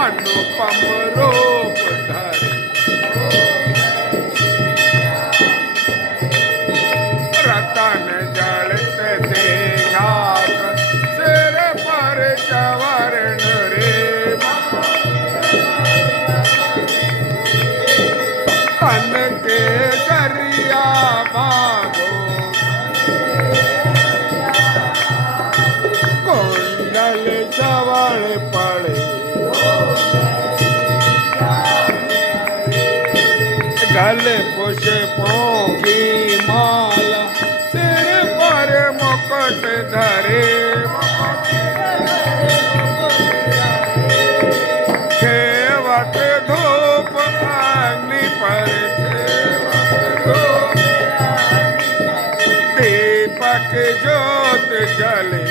अनुपम रूप धरे रतन जड़त सिंहासन सिर पर चवरण रे कन के दरिया मांगो कुंडल चवण पड़े गले पुष्पों की माला सिर पर मुकुट धरे खेवत धूप अग्नि पर खेवत धूप दीपक ज्योत जले